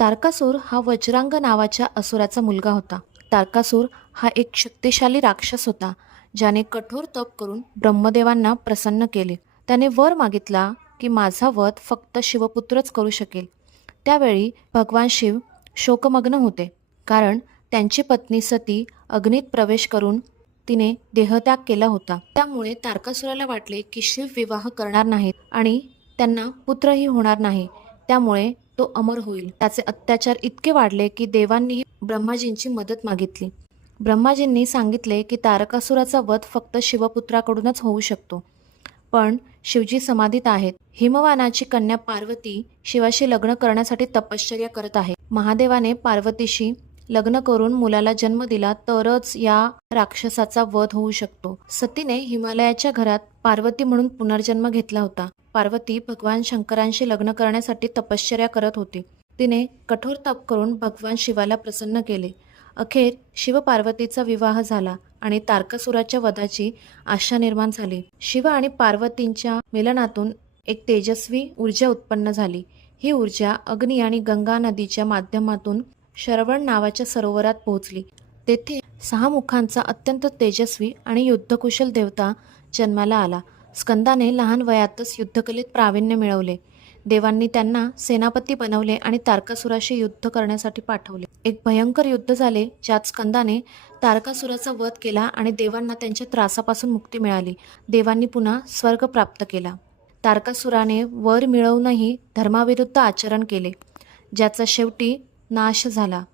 तारकासूर हा वज्रांग नावाच्या असुराचा मुलगा होता. तारकासूर हा एक शक्तिशाली राक्षस होता ज्याने कठोर तप करून ब्रह्मदेवांना प्रसन्न केले. त्याने वर मागितला की माझा वध फक्त शिवपुत्रच करू शकेल. त्यावेळी भगवान शिव शोकमग्न होते कारण त्यांची पत्नी सती अग्नीत प्रवेश करून तिने देहत्याग केला होता. त्यामुळे तारकासुराला वाटले की शिव विवाह करणार नाहीत आणि त्यांना पुत्रही होणार नाही. त्यामुळे तो अमर होईल. त्याचे अत्याचार इतके वाढले की देवांनीही ब्रह्माजींची मदत मागितली. ब्रह्माजींनी सांगितले की तारकासुराचा वध फक्त शिवपुत्राकडूनच होऊ शकतो. पण शिवजी समाधीत आहेत. हिमवानाची कन्या पार्वती शिवाशी लग्न करण्यासाठी तपश्चर्या करत आहे. महादेवाने पार्वतीशी लग्न करून मुलाला जन्म दिला तरच या राक्षसाचा वध होऊ शकतो. सतीने हिमालयाच्या घरात पार्वती म्हणून पुनर्जन्म घेतला होता. पार्वती भगवान शंकरांशी लग्न करण्यासाठी तपश्चर्या करत होती. तिने कठोर तप करून भगवान शिवाला प्रसन्न केले. अखेर शिवपार्वतीचा विवाह झाला आणि तारकासुराच्या वधाची आशा निर्माण झाली. शिव आणि पार्वतींच्या मिलनातून एक तेजस्वी ऊर्जा उत्पन्न झाली. ही ऊर्जा अग्नी आणि गंगा नदीच्या माध्यमातून शरवण नावाच्या सरोवरात पोहोचली. तेथे सहा मुखांचा अत्यंत तेजस्वी आणि युद्धकुशल देवता जन्माला आला. स्कंदाने लहान वयातच युद्धकलेत प्रावीण्य मिळवले. देवांनी त्यांना सेनापती बनवले आणि तारकासुराशी युद्ध करण्यासाठी पाठवले. एक भयंकर युद्ध झाले ज्यात स्कंदाने तारकासुराचा वध केला आणि देवांना त्यांच्या त्रासापासून मुक्ती मिळाली. देवांनी पुन्हा स्वर्ग प्राप्त केला. तारकासुराने वर मिळवूनही धर्माविरुद्ध आचरण केले ज्याचा शेवटी नाश झाला.